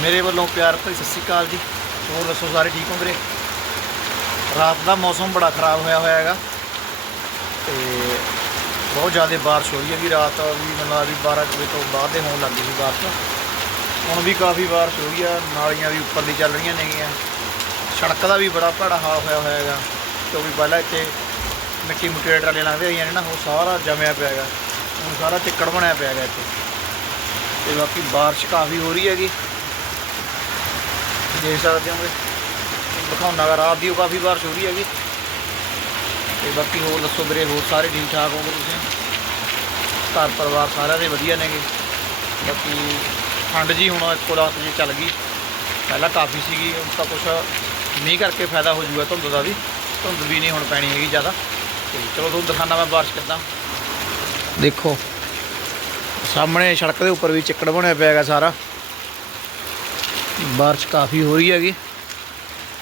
ਮੇਰੇ ਵੱਲੋਂ ਪਿਆਰ ਭਰੀ ਸਤਿ ਸ਼੍ਰੀ ਅਕਾਲ ਜੀ। ਹੋਰ ਦੱਸੋ ਸਾਰੇ ਠੀਕ ਹੋ ਵੀਰੇ? ਰਾਤ ਦਾ ਮੌਸਮ ਬੜਾ ਖਰਾਬ ਹੋਇਆ ਹੋਇਆ ਹੈਗਾ। ਤੇ ਬਹੁਤ ਜ਼ਿਆਦਾ ਬਾਰਿਸ਼ ਹੋਈ ਹੈਗੀ ਰਾਤ ਵੀ ਮਤਲਬ ਵੀ 12 ਕੁ ਵਜੇ ਤੋਂ ਬਾਅਦ ਦੇ ਹੋਣ ਲੱਗ ਗਈ ਸੀ ਬਾਰਿਸ਼। ਹੁਣ ਵੀ ਕਾਫੀ ਬਾਰਿਸ਼ ਰਹੀ ਆ, ਨਾਲੀਆਂ ਵੀ ਉੱਪਰ ਦੀ ਚੱਲ ਰਹੀਆਂ ਨੇਗੀਆਂ। ਸੜਕ ਦਾ ਵੀ ਬੜਾ ਭੈੜਾ ਹਾਲ ਹੋਇਆ ਹੋਇਆ ਹੈਗਾ। ਕਿਉਂਕਿ ਪਹਿਲਾਂ ਇੱਥੇ ਮਿੱਟੀ ਮੁੱਟੀ ਦੇ ਟਰਾਲੇ ਲੰਘਦੇ ਰਹੀਆਂ ਨੇ ਨਾ, ਉਹ ਸਾਰਾ ਜਮਿਆ ਪਿਆ ਹੈਗਾ। ਹੁਣ ਸਾਰਾ ਚਿੱਕੜ ਬਣਿਆ ਪਿਆ ਹੈਗਾ ਇੱਥੇ। ਤੇ ਬਾਕੀ ਬਾਰਿਸ਼ ਕਾਫੀ ਹੋ ਰਹੀ ਹੈਗੀ। ਦੇਖ ਸਕਦੇ ਹੋਗੇ। ਦਿਖਾਉਣਾ ਰਾਤ ਦੀ ਉਹ ਕਾਫੀ ਬਾਰਿਸ਼ ਹੋ ਰਹੀ ਹੈਗੀ। ਤੇ ਬਾਕੀ ਹੋਰ ਦੱਸੋ ਵੀਰੇ, ਹੋਰ ਸਾਰੇ ਠੀਕ ਠਾਕ ਹੋਗੇ ਤੁਸੀਂ? ਘਰ ਪਰਿਵਾਰ ਸਾਰਿਆਂ ਦੇ ਵਧੀਆ ਨੇਗੇ। ਬਾਕੀ ਠੰਡ ਜੀ ਹੁਣ ਇੱਕੋ ਰਾਤ ਜੀ ਚੱਲ ਗਈ। ਪਹਿਲਾਂ ਕਾਫੀ ਸੀਗੀ, ਹੁਣ ਤਾਂ ਕੁਛ ਮੀਂਹ ਕਰਕੇ ਫਾਇਦਾ ਹੋ ਜੂਗਾ ਧੁੰਦ ਦਾ ਵੀ। ਧੁੰਦ ਵੀ ਨਹੀਂ ਹੁਣ ਪੈਣੀ ਹੈਗੀ ਜ਼ਿਆਦਾ। ਤੇ ਚਲੋ ਤੁਹਾਨੂੰ ਦਿਖਾਣਾ ਮੈਂ ਬਾਰਿਸ਼ ਕਿੱਦਾਂ। ਦੇਖੋ, ਸਾਹਮਣੇ ਸੜਕ ਦੇ ਉੱਪਰ ਵੀ ਚਿੱਕੜ ਬਣਿਆ ਪਿਆ ਹੈਗਾ ਸਾਰਾ। ਬਾਰਿਸ਼ ਕਾਫੀ ਹੋ ਰਹੀ ਹੈਗੀ।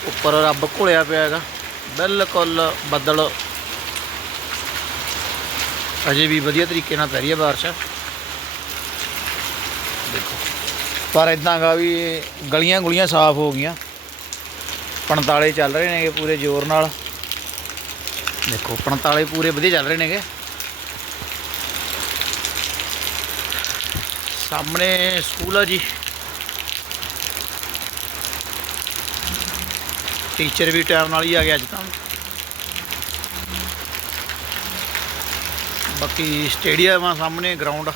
ਉੱਪਰ ਰੱਬ ਘੁਲਿਆ ਪਿਆ ਹੈਗਾ। ਬਿਲਕੁਲ ਬੱਦਲ। ਅਜੇ ਵੀ ਵਧੀਆ ਤਰੀਕੇ ਨਾਲ ਪੈ ਰਹੀ ਹੈ ਬਾਰਿਸ਼। ਦੇਖੋ। ਪਰ ਇਦਾਂ ਗਾ ਵੀ ਗਲੀਆਂ ਗੁਲੀਆਂ ਸਾਫ਼ ਹੋ ਗਈਆਂ। ਪਣਤਾਲੇ ਚੱਲ ਰਹੇ ਨੇਗੇ ਪੂਰੇ ਜ਼ੋਰ ਨਾਲ। ਦੇਖੋ ਪਣਤਾਲੇ ਪੂਰੇ ਵਧੀਆ ਚੱਲ ਰਹੇ ਨੇਗੇ। ਸਾਹਮਣੇ ਸਕੂਲ ਆ ਜੀ। ਟੀਚਰ ਵੀ ਟਾਈਮ ਨਾਲ ਹੀ ਆ ਗਿਆ ਅੱਜ ਤਾਂ। ਬਾਕੀ ਸਟੇਡੀਅਮ ਆ ਸਾਹਮਣੇ ਗਰਾਊਂਡ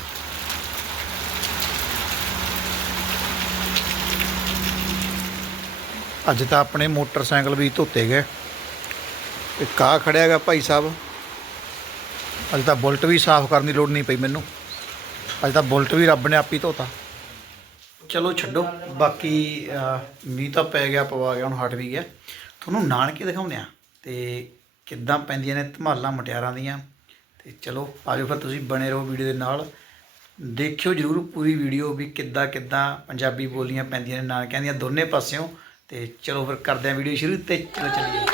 ਅੱਜ ਤਾਂ ਆਪਣੇ ਮੋਟਰਸਾਈਕਲ ਵੀ ਧੋਤੇ ਗਏ। ਇੱਕ ਆ ਖੜਿਆ ਹੈਗਾ ਭਾਈ ਸਾਹਿਬ। ਅੱਜ ਤਾਂ ਬੁਲਟ ਵੀ ਸਾਫ਼ ਕਰਨ ਦੀ ਲੋੜ ਨਹੀਂ ਪਈ ਮੈਨੂੰ। ਅੱਜ ਤਾਂ ਬੁਲਟ ਵੀ ਰੱਬ ਨੇ ਆਪ ਹੀ ਧੋਤਾ। ਚਲੋ ਛੱਡੋ। ਬਾਕੀ ਮੀਂਹ ਤਾਂ ਪੈ ਗਿਆ, ਪਵਾ ਗਿਆ, ਹੁਣ ਹਟ ਵੀ ਗਿਆ। ਤੁਹਾਨੂੰ ਨਾਨਕੇ ਦਿਖਾਉਂਦੇ ਆ ਤੇ ਕਿੱਦਾਂ ਪੈਂਦੀਆਂ ਨੇ ਧਮਾਲਾਂ ਮਟਿਆਰਾਂ ਦੀਆਂ। ਤੇ ਚਲੋ, ਆਜੋ ਫਿਰ ਤੁਸੀਂ ਬਣੇ ਰਹੋ ਵੀਡੀਓ ਦੇ ਨਾਲ। ਦੇਖਿਓ ਜਰੂਰ ਪੂਰੀ ਵੀਡੀਓ ਵੀ ਕਿੱਦਾਂ ਕਿੱਦਾਂ ਪੰਜਾਬੀ ਬੋਲੀਆਂ ਪੈਂਦੀਆਂ ਨੇ ਨਾਨਕਿਆਂ ਦੀਆਂ ਦੋਨੇ ਪਾਸਿਓਂ। ਤੇ ਚਲੋ ਫਿਰ ਕਰਦੇ ਆ ਵੀਡੀਓ ਸ਼ੁਰੂ ਤੇ ਚਲੋ ਚੱਲੀਏ।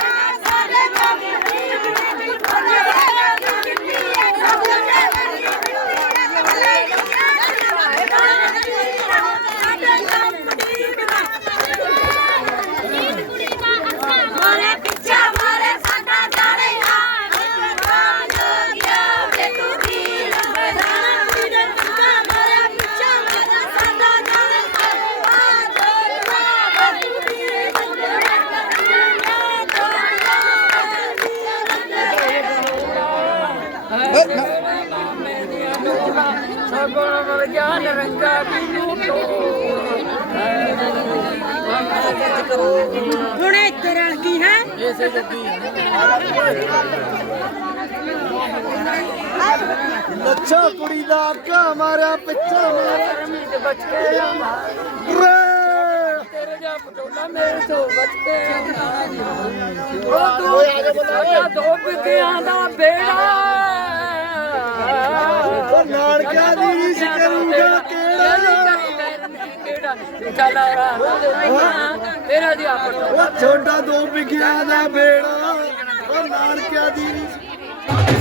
ਮਾਰੇ ਪਿੱਛਾ ਮਾਰੇ ਸਾਡਾ ਜਾਣੇ ਆ ਕਾਲ ਗਿਆ ਵੇ ਤੂੰ ਵੀਰ ਬਣਾ ਵੀਰ ਪਿੱਛਾ ਮਾਰੇ ਪਿੱਛਾ ਮਾਰੇ ਸਾਡਾ ਜਾਣੇ ਆ ਦੋਰਵਾ ਵੇ ਤੂੰ ਵੀਰ ਬਣਾ ਸਗਲ ਗਿਆਨ ਰੰਗਾ ਬਿਨੂ ਹੁਣ ਇੱਧਰ ਰਲ ਗਈ ਹੈ। ਇਸੇ ਜੱਗੀ ਪਿੱਛਾ ਕੁੜੀ ਦਾ ਆਕਾ ਮਾਰਿਆ ਪਿੱਛਾ ਮਾਰਿਆ ਗਰਮੀ ਦੇ ਬਚ ਕੇ ਆਉਂਦਾ ਰੇ। ਤੇਰੇ ਜਾ ਪਟੋਲਾ ਮੇਰੇ ਤੋਂ ਬਚ ਕੇ ਉਹ ਦੋ ਬਿਕਿਆਂ ਦਾ ਬੇੜਾ। ਉਹ ਨਾਨਕਿਆਂ ਦੀ ਰੀਸ ਕਰੂੰਗਾ, ਕਿਹੜਾ? ਕਿਹੜਾ ਚੱਲ ਤੇਰਾ ਦੀ ਆਪਟੋ ਉਹ ਛੋਟਾ ਦੋ ਵਿਗਿਆ ਦਾ ਬੇੜਾ, ਉਹ ਨਾਨਕਿਆ ਦੀ ਰੀਸ